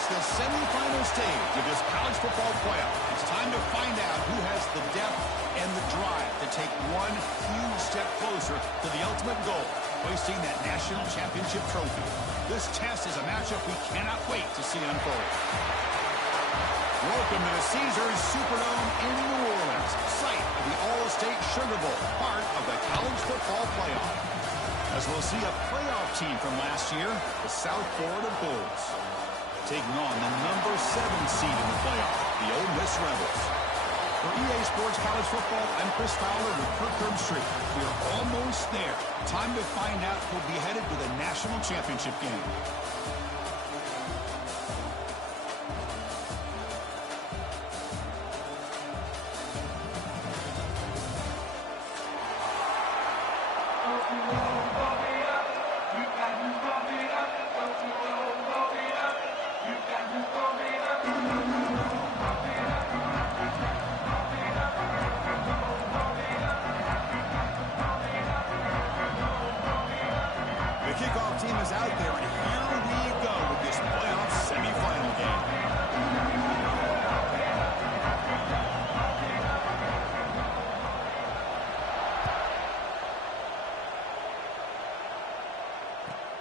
reached the semifinal stage of this college football playoff. It's time to find out who has the depth and the drive to take one huge step closer to the ultimate goal, hoisting that national championship trophy. This test is a matchup we cannot wait to see unfold. Welcome to the Caesars Superdome in New Orleans, site of the All-State Sugar Bowl, part of the college football playoff. As we'll see a playoff team from last year, the South Florida Bulls, taking on the number 7 seed in the playoff, the Ole Miss Rebels. For EA Sports College Football, I'm Chris Fowler with Kirk Herbstreit. We are almost there. Time to find out who'll be headed to the national championship game.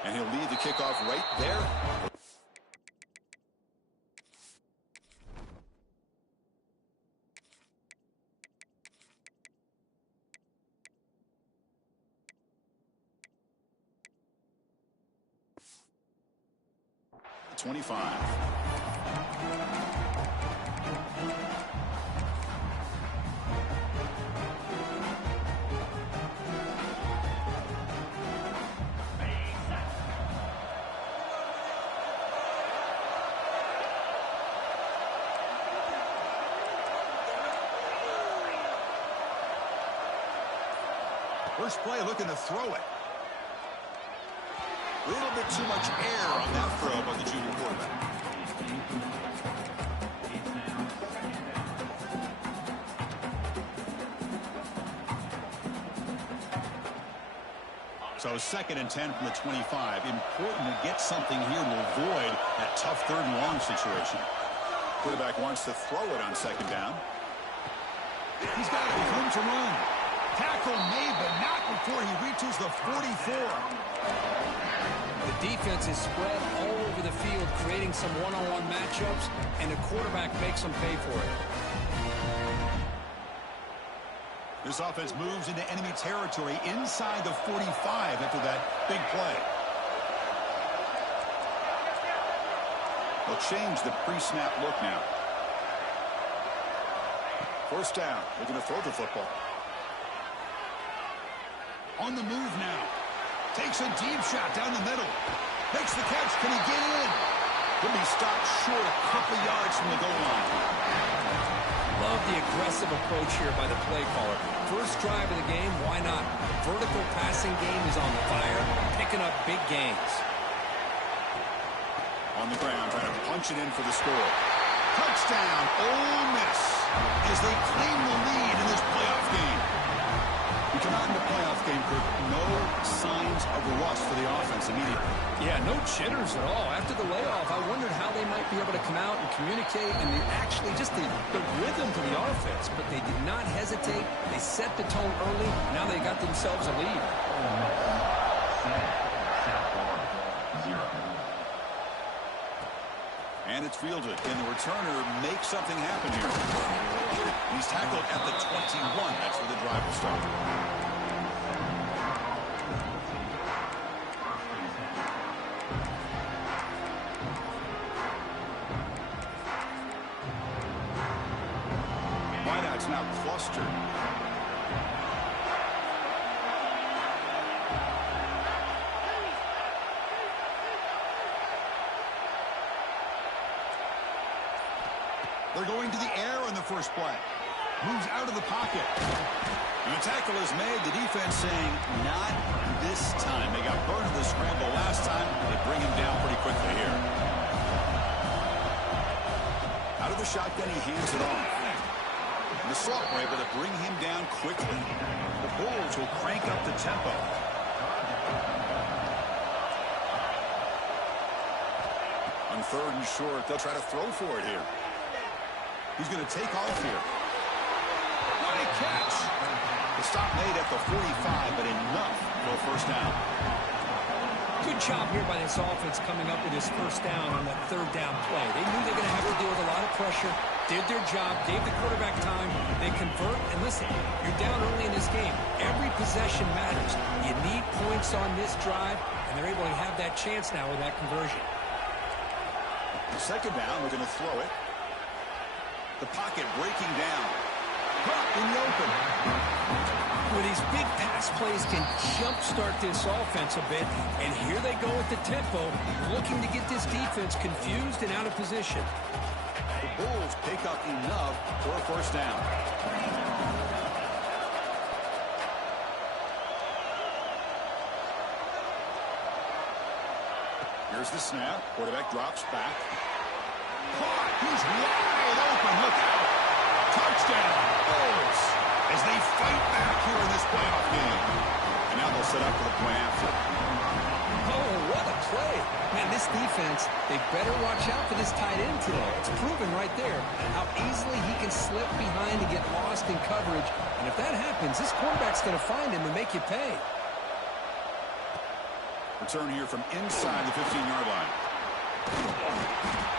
And he'll lead the kickoff right there. First play, looking to throw it. A little bit too much air on that throw by the junior quarterback. So 2nd and 10 from the 25. Important to get something here to avoid that tough 3rd and long situation. Quarterback wants to throw it on 2nd down. He's got room to run. Tackle made, but not before he reaches the 44. The defense is spread all over the field, creating some one-on-one matchups, and the quarterback makes them pay for it. This offense moves into enemy territory inside the 45 after that big play. They'll change the pre-snap look now. 1st down. They're going to throw the football. On the move now. Takes a deep shot down the middle. Makes the catch. Can he get in? Could be stopped short a couple yards from the goal line. Love the aggressive approach here by the play caller. First drive of the game, why not? The vertical passing game is on fire, picking up big gains. On the ground, trying to punch it in for the score. Touchdown, Ole Miss, as they claim the lead in this playoff game. We come out in the playoff game, Kirk, no signs of rust for the offense immediately. Yeah, no jitters at all. After the layoff, I wondered how they might be able to come out and communicate and actually just the rhythm to the offense. But they did not hesitate. They set the tone early. Now they got themselves a lead. And it's fielded. Can the returner make something happen here? He's tackled at the 21. That's where the drive will start. Wideout's now clustered. They're going to the air on the first play. Moves out of the pocket. And the tackle is made. The defense saying, not this time. They got burned in the scramble last time. They bring him down pretty quickly here. Out of the shotgun, he hands it off. And the Salt were able to bring him down quickly. The Bulls will crank up the tempo. On On 3rd and short, they'll try to throw for it here. He's going to take off here. What a catch! The stop made at the 45, but enough for a first down. Good job here by this offense coming up with this first down on that 3rd down play. They knew they were going to have to deal with a lot of pressure, did their job, gave the quarterback time. They convert, and listen, you're down early in this game. Every possession matters. You need points on this drive, and they're able to have that chance now with that conversion. Second down, we're going to throw it. The pocket breaking down. Caught in the open. Well, these big pass plays can jumpstart this offense a bit, and here they go at the tempo, looking to get this defense confused and out of position. The Bulls pick up enough for a first down. Here's the snap. Quarterback drops back. Caught. He's wide open. Look out. Touchdown. Bulls. As they fight back here in this playoff game. And now they'll set up for the point after. Oh, what a play. Man, this defense, they better watch out for this tight end today. It's proven right there how easily he can slip behind and get lost in coverage. And if that happens, this quarterback's going to find him and make you pay. Return here from inside the 15-yard line.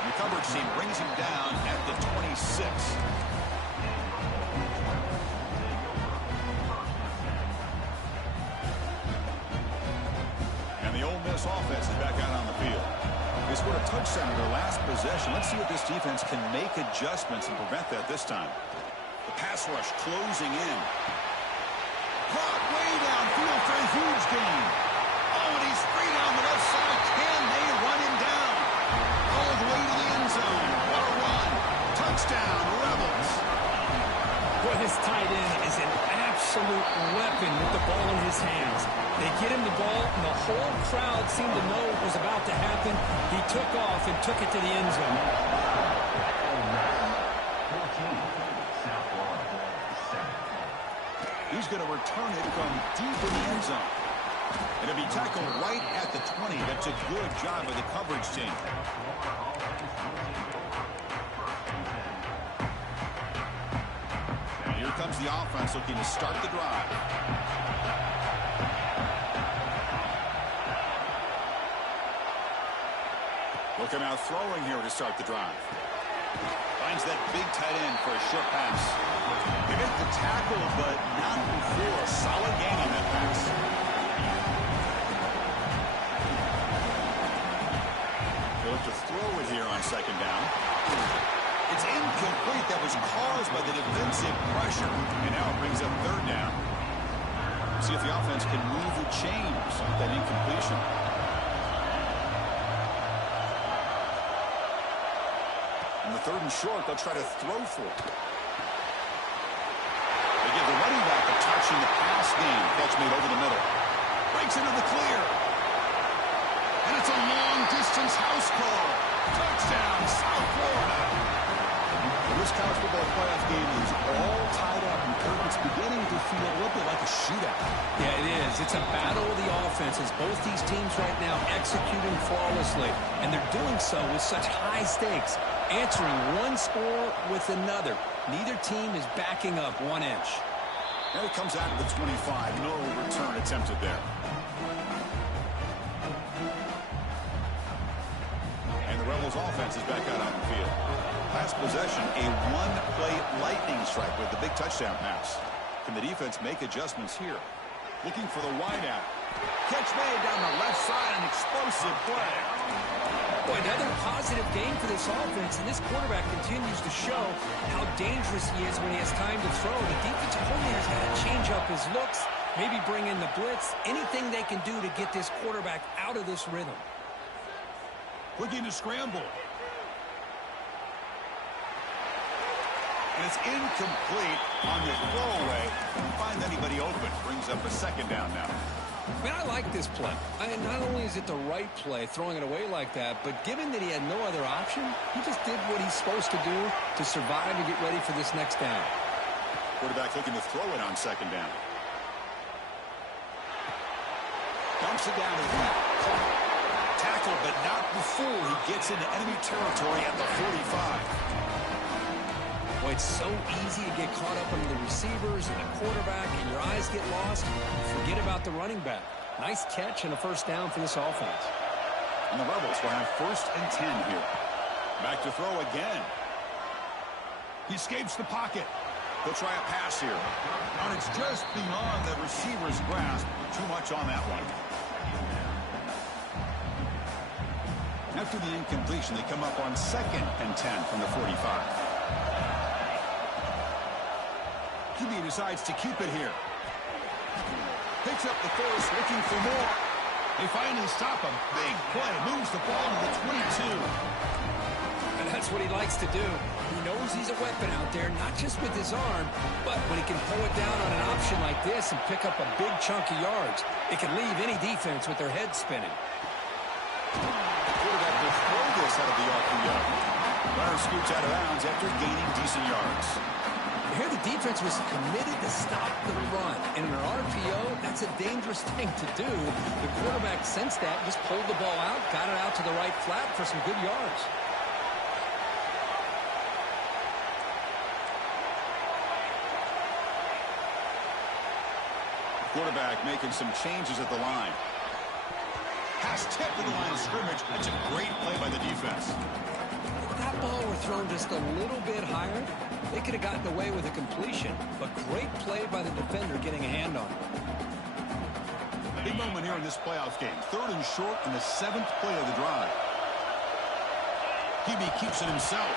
And the coverage team brings him down at the 26. And the Ole Miss offense is back out on the field. They scored a touchdown in their last possession. Let's see if this defense can make adjustments and prevent that this time. The pass rush closing in. Caught way downfield for a huge gain. Oh, and he's free down the left side. Can they run him down? All the way to the end zone. What a run. Touchdown, Rebels. Boy, this tight end is an absolute weapon with the ball in his hands. They get him the ball, and the whole crowd seemed to know what was about to happen. He took off and took it to the end zone. He's going to return it from deep in the end zone. It'll be tackled right at the 20. That's a good job by the coverage team. And here comes the offense looking to start the drive. Looking out throwing here to start the drive. Finds that big tight end for a short pass. They make the tackle, but not before a solid gain on that pass. They look to throw it here on second down. It's incomplete. That was caused by the defensive pressure. And now it brings up third down. See if the offense can move the chains on that incompletion. On the 3rd and short, they'll try to throw for it. They give the running back a touch in the pass game. Catch made over the middle. Breaks into the clear. And it's a long-distance house call. Touchdown, South Florida. Well, this college football playoff game is all tied up, and Kirk, it's beginning to feel a little bit like a shootout. Yeah, it is. It's a battle of the offenses. Both these teams right now executing flawlessly, and they're doing so with such high stakes, answering one score with another. Neither team is backing up 1 inch. Now it comes out of the 25. No return attempted there. And the Rebels offense is back out on the field. Last possession, a one-play lightning strike with the big touchdown pass. Can the defense make adjustments here? Looking for the wideout. Catch made down the left side, an explosive play. Boy, another positive game for this offense, and this quarterback continues to show how dangerous he is when he has time to throw. The defensive coordinator's got to change up his looks, maybe bring in the blitz, anything they can do to get this quarterback out of this rhythm. Looking to scramble. And it's incomplete on the throwaway. Couldn't find anybody open. Brings up a second down now. I mean, I like this play. Not only is it the right play, throwing it away like that, but given that he had no other option, he just did what he's supposed to do to survive and get ready for this next down. Quarterback looking to throw it on second down. Dumps it down to the tackle careful, but not before he gets into enemy territory at the 45. Well, it's so easy to get caught up under the receivers and the quarterback, and your eyes get lost. Forget about the running back. Nice catch and a first down for this offense. And the Rebels will have 1st and 10 here. Back to throw again. He escapes the pocket. He'll try a pass here. And it's just beyond the receiver's grasp. Too much on that one. After the incompletion, they come up on 2nd and 10 from the 45. QB decides to keep it here. Picks up the force, looking for more. They finally stop him. Big play. Moves the ball to the 22. And that's what he likes to do. He knows he's a weapon out there, not just with his arm, but when he can pull it down on an option like this and pick up a big chunk of yards, it can leave any defense with their head spinning. The quarterback will throw this out of the RPO. Runner scoots out of bounds after gaining decent yards. Here the defense was committed to stop the run. And in an RPO, that's a dangerous thing to do. The quarterback sensed that, just pulled the ball out, got it out to the right flat for some good yards. Quarterback making some changes at the line. Pass tip to the line of scrimmage. That's a great play by the defense. If that ball were thrown just a little bit higher, they could have gotten away with a completion. But great play by the defender getting a hand on it. Big moment here in this playoff game. 3rd and short in the 7th play of the drive. QB keeps it himself.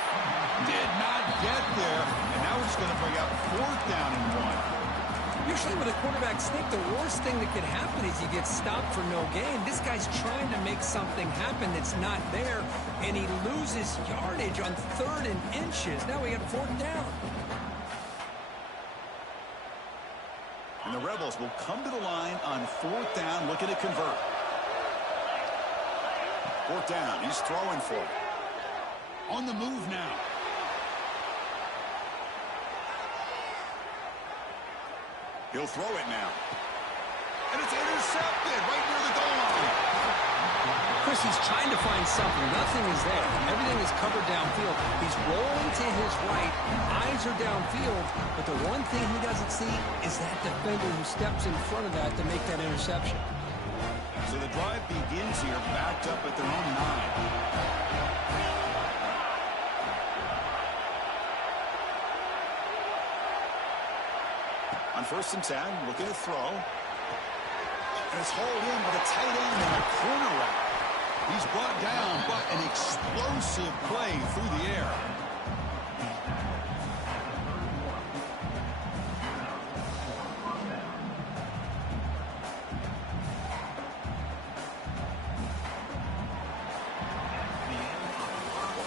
Did not get there. And now it's going to bring up 4th down and 1. Usually with a quarterback sneak, the worst thing that could happen is you get stopped for no gain. This guy's trying to make something happen that's not there, and he loses yardage on 3rd and inches. Now we got 4th down. And the Rebels will come to the line on 4th down, looking to convert. 4th down, he's throwing for it. On the move now. He'll throw it now. And it's intercepted right near the goal line. Chris, he's trying to find something. Nothing is there. Everything is covered downfield. He's rolling to his right. Eyes are downfield. But the one thing he doesn't see is that defender who steps in front of that to make that interception. So the drive begins here backed up at their own 9. On 1st and 10, looking to throw. And it's hauled in with a tight end and a corner route. He's brought down, but an explosive play through the air.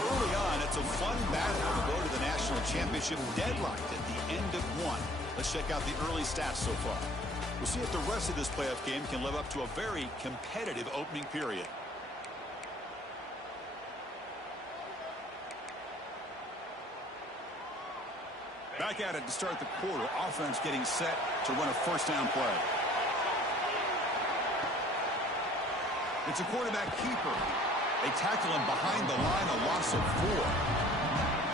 Early on, it's a fun battle to go to the national championship deadlocked at the end of 1. Let's check out the early stats so far. We'll see if the rest of this playoff game can live up to a very competitive opening period. Back at it to start the quarter. Offense getting set to run a 1st down play. It's a quarterback keeper. They tackle him behind the line, a loss of 4.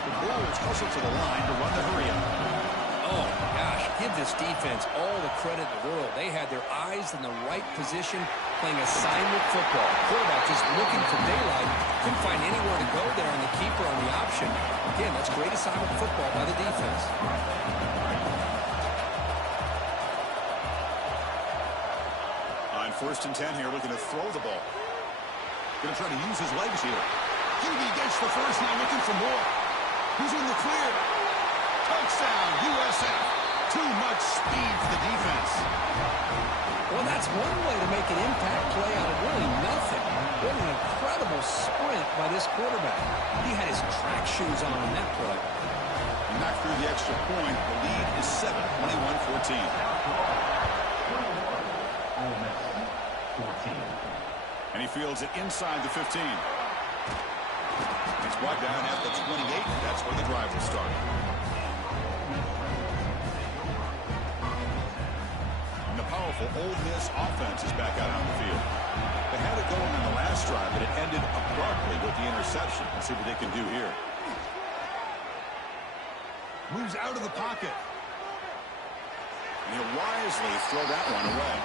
The Bulls hustle to the line to run the hurry-up. Oh, gosh, give this defense all the credit in the world. They had their eyes in the right position, playing assignment football. Quarterback just looking for daylight. Couldn't find anywhere to go there on the keeper on the option. Again, that's great assignment football by the defense. On 1st and 10 here, looking to throw the ball. Going to try to use his legs here. QB gets the first, now looking for more. Who's in the clear? Touchdown, USF. Too much speed for the defense. Well, that's one way to make an impact play out of really nothing. What an incredible sprint by this quarterback. He had his track shoes on that play. And knocked through the extra point. The lead is 7, 21-14. And he fields it inside the 15. It's brought down at the 28. That's where the drive will start. And the powerful Ole Miss offense is back out on the field. They had it going on the last drive, but it ended abruptly with the interception. Let's see what they can do here. Moves out of the pocket. And he'll wisely throw that one away.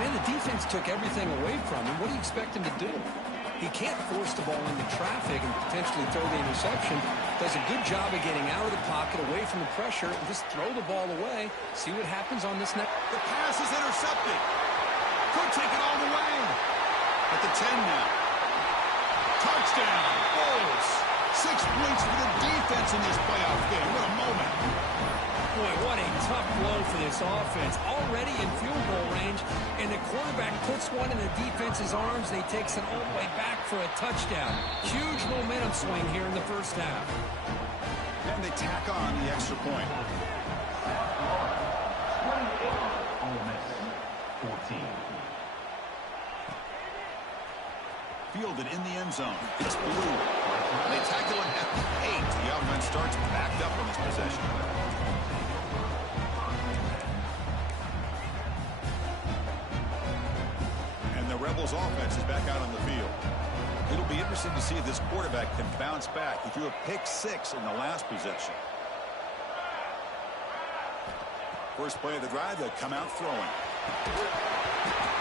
Man, the defense took everything away from him. What do you expect him to do? He can't force the ball into traffic and potentially throw the interception. Does a good job of getting out of the pocket, away from the pressure, and just throw the ball away. See what happens on this next. The pass is intercepted. Could take it all the way. At the 10 now. Touchdown. Bulls. 6 points for the defense in this playoff game. What a moment. Boy, what a tough blow for this offense. Already in field goal range, and the quarterback puts one in the defense's arms, and he takes it all the way back for a touchdown. Huge momentum swing here in the first half. And they tack on the extra point. Fielded in the end zone. It's blue. They tackle it at the 8. The offense starts backed up on this possession. And the Rebels offense is back out on the field. It'll be interesting to see if this quarterback can bounce back. He threw a pick 6 in the last possession. First play of the drive, they'll come out throwing.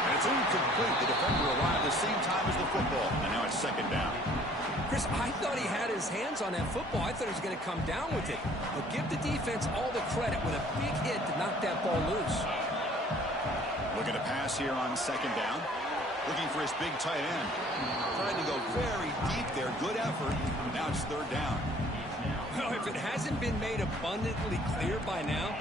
And it's incomplete. The defender arrived the same time as the football. And now it's second down. Chris, I thought he had his hands on that football. I thought he was going to come down with it. But give the defense all the credit with a big hit to knock that ball loose. Looking to pass here on second down. Looking for his big tight end. Trying to go very deep there. Good effort. Now it's third down. Well, if it hasn't been made abundantly clear by now,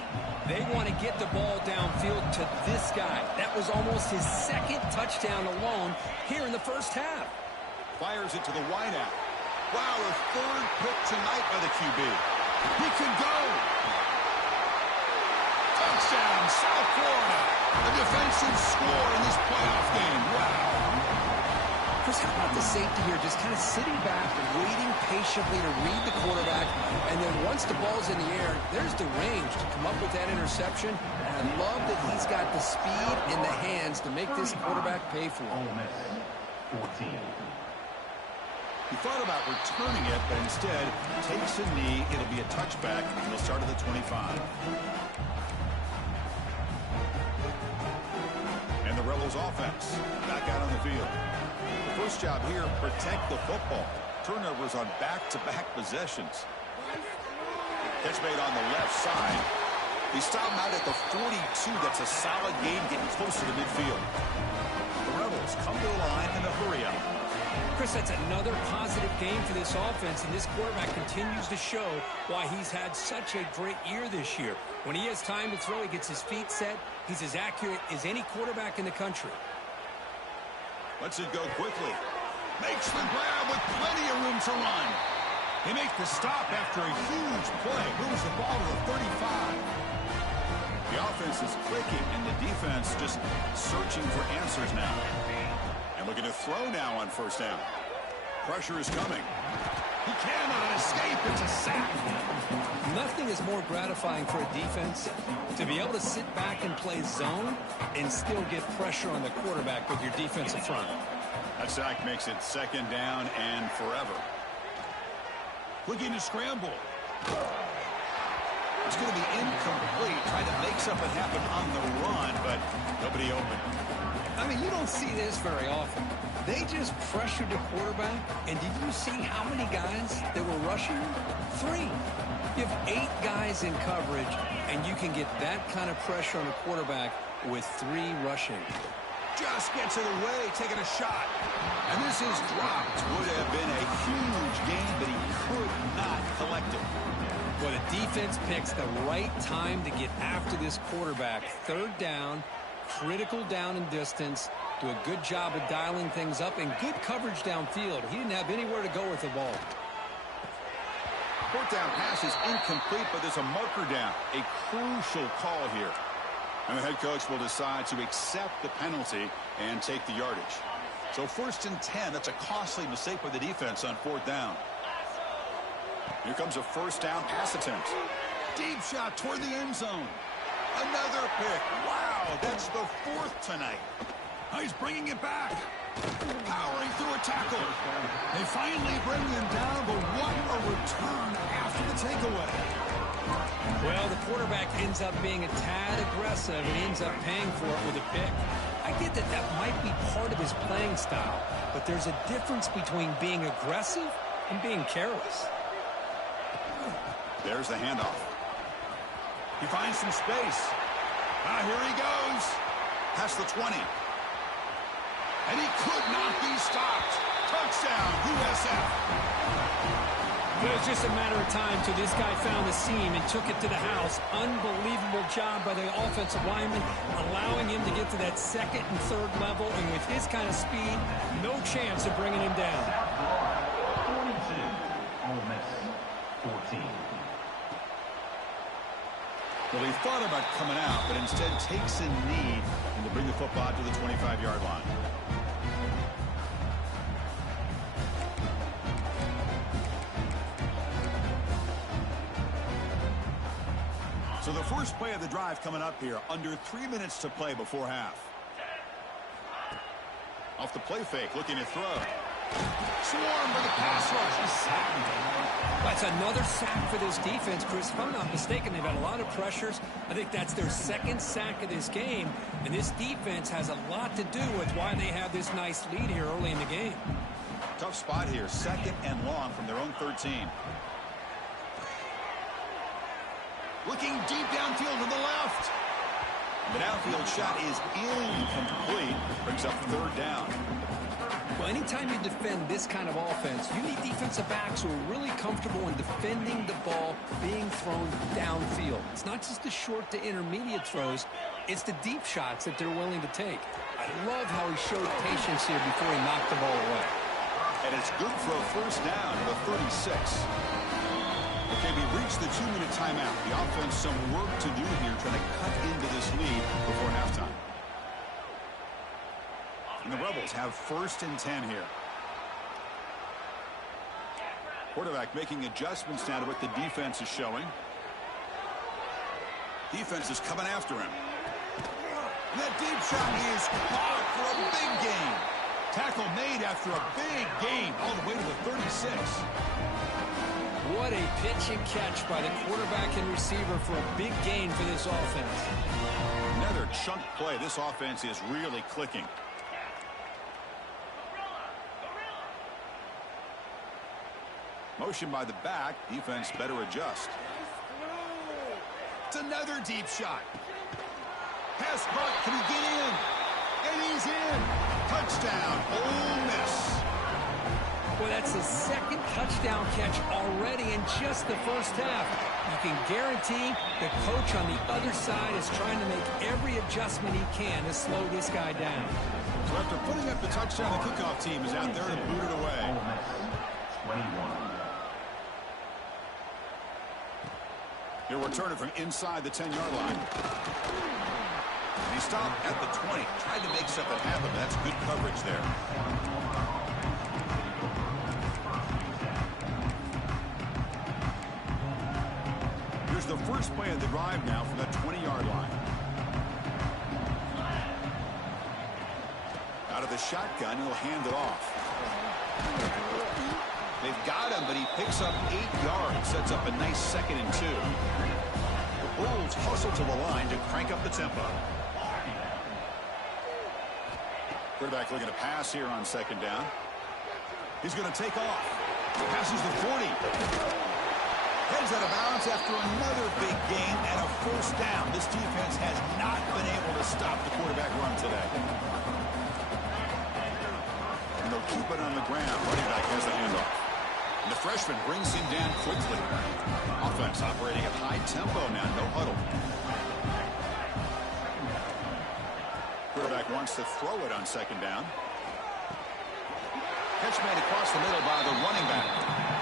they want to get the ball downfield to this guy. That was almost his second touchdown alone here in the first half. Fires it to the wideout. Wow, a third pick tonight by the QB. He can go. Touchdown, South Florida. A defensive score in this playoff game. Wow. Chris, how about the safety here just kind of sitting back and waiting patiently to read the quarterback, and then once the ball's in the air, there's the range to come up with that interception. And I love that he's got the speed in the hands to make this quarterback pay for it. He thought about returning it, but instead takes a knee. It'll be a touchback, and he'll start at the 25. And the Rebels offense back out on the field. The first job here, protect the football. Turnovers on back-to-back possessions. Catch made on the left side. They stop him out at the 42. That's a solid game getting closer to midfield. The Rebels come to the line in a hurry-up. Chris, that's another positive game for this offense, and this quarterback continues to show why he's had such a great year this year. When he has time to throw, he gets his feet set. He's as accurate as any quarterback in the country. Lets it go quickly. Makes the grab with plenty of room to run. They make the stop after a huge play. Moves the ball to the 35. The offense is clicking, and the defense just searching for answers now. And looking to throw now on first down. Pressure is coming. He cannot escape. It's a sack. Nothing is more gratifying for a defense to be able to sit back and play zone and still get pressure on the quarterback with your defensive front. That sack makes it second down and forever. Looking to scramble. It's going to be incomplete. Trying to make something happen on the run, but nobody open. I mean, you don't see this very often. They just pressured the quarterback, and did you see how many guys that were rushing? 3. You have 8 guys in coverage, and you can get that kind of pressure on a quarterback with 3 rushing. Just gets it away, taking a shot. And this is dropped. Would have been a huge game, but he could not collect it. Well, the defense picks the right time to get after this quarterback. Third down, critical down and distance. Do a good job of dialing things up, and good coverage downfield. He didn't have anywhere to go with the ball. Fourth down pass is incomplete, but there's a marker down. A crucial call here. And the head coach will decide to accept the penalty and take the yardage. So first and 10, that's a costly mistake by the defense on fourth down. Here comes a first down pass attempt. Deep shot toward the end zone. Another pick. Wow, that's the 4th tonight. Oh, he's bringing it back. Powering through a tackle. They finally bring him down, but what a return after the takeaway. Well, the quarterback ends up being a tad aggressive and ends up paying for it with a pick. I get that that might be part of his playing style, but there's a difference between being aggressive and being careless. There's the handoff. He finds some space. Here he goes. Past the 20. And he could not be stopped. Touchdown, USF. It was just a matter of time till this guy found the seam and took it to the house. Unbelievable job by the offensive lineman, allowing him to get to that second and third level. And with his kind of speed, no chance of bringing him down. 42, Ole Miss, 14. Well, he thought about coming out, but instead takes a knee and to bring the football to the 25-yard line. So the first play of the drive coming up here, under 3 minutes to play before half. Off the play fake, looking to throw. Swarmed by the pass rush. That's another sack for this defense, Chris. If I'm not mistaken, they've had a lot of pressures. I think that's their second sack of this game, and this defense has a lot to do with why they have this nice lead here early in the game. Tough spot here, second and long from their own 13. Looking deep downfield to the left. The downfield shot is incomplete. Brings up third down. Well, anytime you defend this kind of offense, you need defensive backs who are really comfortable in defending the ball being thrown downfield. It's not just the short to intermediate throws, it's the deep shots that they're willing to take. I love how he showed patience here before he knocked the ball away. And it's good for a first down at the 36. Okay, we reached the 2-minute timeout. The offense some work to do here trying to cut into this lead before halftime. And the Rebels have first and 10 here. Quarterback making adjustments now to what the defense is showing. Defense is coming after him. And that deep shot is caught for a big gain. Tackle made after a big gain all the way to the 36. What a pitch and catch by the quarterback and receiver for a big gain for this offense. Another chunk play. This offense is really clicking. Motion by the back. Defense better adjust. It's another deep shot. Pass caught. Can he get in? And he's in. Touchdown, Ole Miss. Well, that's the second touchdown catch already in just the first half. You can guarantee the coach on the other side is trying to make every adjustment he can to slow this guy down. So after putting up the touchdown, the kickoff team is out there to boot it away. Ole Miss, 21. He'll return it from inside the 10-yard line. And he stopped at the 20. Tried to make something happen, but that's good coverage there. Here's the first play of the drive now from that 20-yard line. Out of the shotgun, he'll hand it off. They've got him, but he picks up 8 yards. Sets up a nice 2nd and 2. The Bulls hustle to the line to crank up the tempo. Quarterback looking to pass here on 2nd down. He's going to take off. Passes the 40. Heads out of bounds after another big gain and a first down. This defense has not been able to stop the quarterback run today. And they'll keep it on the ground. Running back has the handoff. And the freshman brings him down quickly. Offense operating at high tempo now. No huddle. Quarterback wants to throw it on 2nd down. Catch made across the middle by the running back.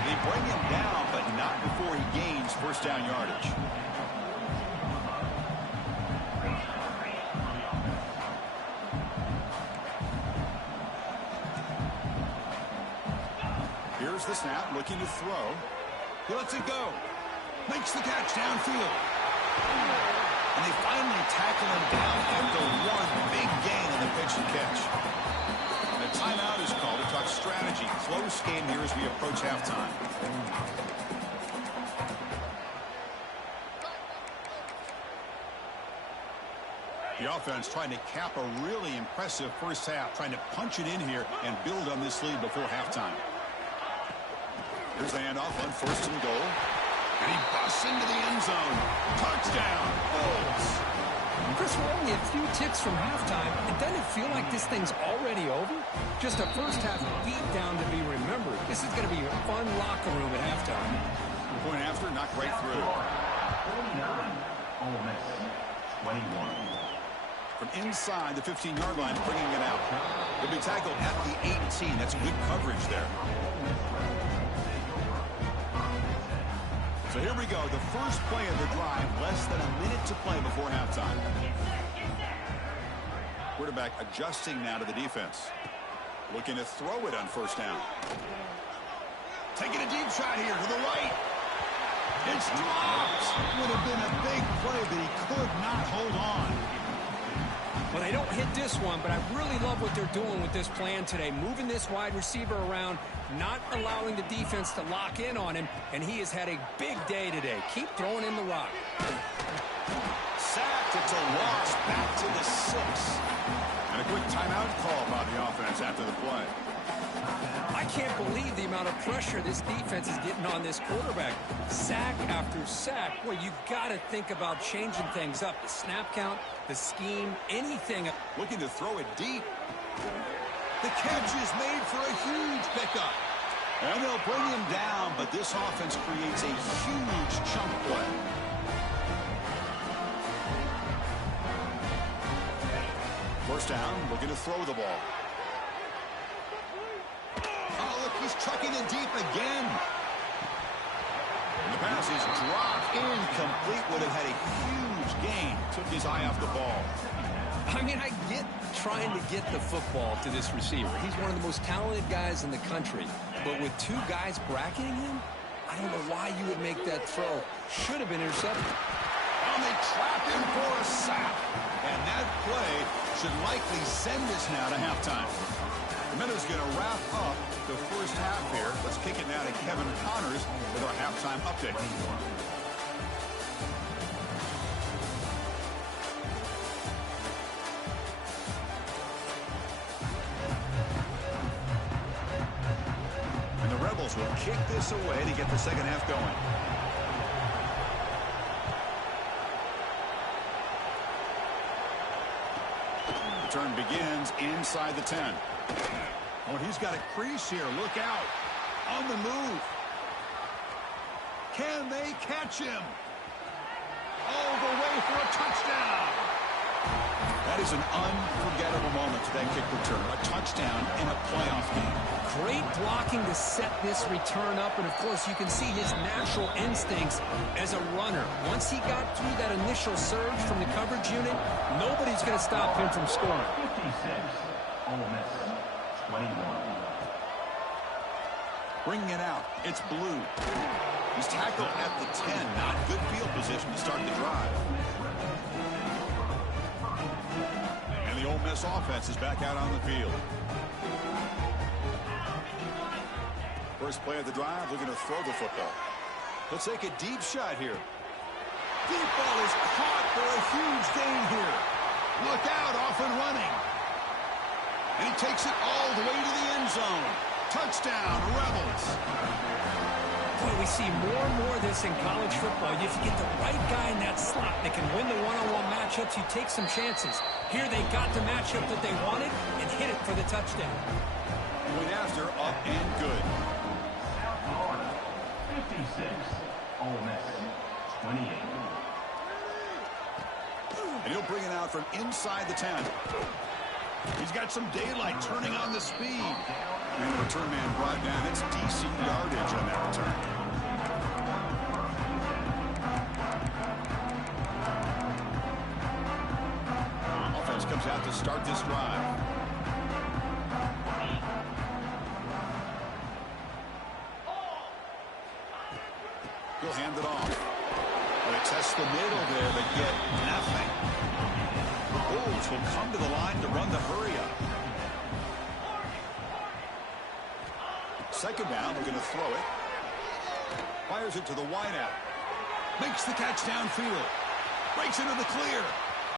They bring him down, but not before he gains first down yardage. Here's the snap, looking to throw. He lets it go. Makes the catch downfield. And they finally tackle him down after one big gain on the pitch and catch. And a timeout is called to talk strategy. Close game here as we approach halftime. The offense trying to cap a really impressive first half, trying to punch it in here and build on this lead before halftime. Here's the handoff on first and goal. And he busts into the end zone. Touchdown, Bulls. Chris, we're only a few ticks from halftime. And doesn't it feel like this thing's already over? Just a first half beat down to be remembered. This is going to be a fun locker room at halftime. Point after, knocked right through. 49. Ole Miss 21. From inside the 15-yard line, bringing it out. He'll be tackled at the 18. That's good coverage there. So here we go. The first play of the drive, less than a minute to play before halftime. Quarterback adjusting now to the defense. Looking to throw it on first down. Taking a deep shot here to the right. It's dropped. Would have been a big play, but he could not hold on. Well, they don't hit this one, but I really love what they're doing with this plan today. Moving this wide receiver around, not allowing the defense to lock in on him, and he has had a big day today. Keep throwing in the rock. Sacked. It's a loss. Back to the 6. And a quick timeout call by the offense after the play. I can't believe the amount of pressure this defense is getting on this quarterback. Sack after sack. Well, you got to think about changing things up. The snap count, the scheme, anything. Looking to throw it deep. The catch is made for a huge pickup. And they'll bring him down, but this offense creates a huge chunk play. First down, looking to throw the ball. Oh, look, he's trucking it deep again. And the pass is dropped incomplete. Would have had a huge gain. Took his eye off the ball. I mean, I get trying to get the football to this receiver. He's one of the most talented guys in the country. But with two guys bracketing him, I don't know why you would make that throw. Should have been intercepted. And they trap him for a sack. And that play should likely send us now to halftime. The Minnows going to wrap up the first half here. Let's kick it now to Kevin Connors with our halftime update. And the Rebels will kick this away to get the second half going. The turn begins inside the 10. Oh, he's got a crease here. Look out. On the move. Can they catch him? All the way for a touchdown. That is an unforgettable moment to that kick return. A touchdown in a playoff game. Great blocking to set this return up. And, of course, you can see his natural instincts as a runner. Once he got through that initial surge from the coverage unit, nobody's going to stop him from scoring. 56. Ole Miss 21. Bringing it out. It's Blue. He's tackled at the 10. Not good field position to start the drive. And the Ole Miss offense is back out on the field. First play of the drive, looking to throw the football. Let's take a deep shot here. Deep ball is caught for a huge gain here. Look out, off and running. And he takes it all the way to the end zone. Touchdown, Rebels. Boy, we see more and more of this in college football. If you get the right guy in that slot that can win the one-on-one matchups, you take some chances. Here they got the matchup that they wanted and hit it for the touchdown. Point after, up and good. South Florida 56. Ole Miss 28. And he'll bring it out from inside the 10. He's got some daylight turning on the speed. And the return man brought down. It's decent yardage on that return. Offense comes out to start this drive. He'll hand it off. They test the middle there, but get nothing. Bulls will come to the line to run the hurry up. Second down, we're going to throw it. Fires it to the wideout. Makes the catch downfield. Breaks into the clear.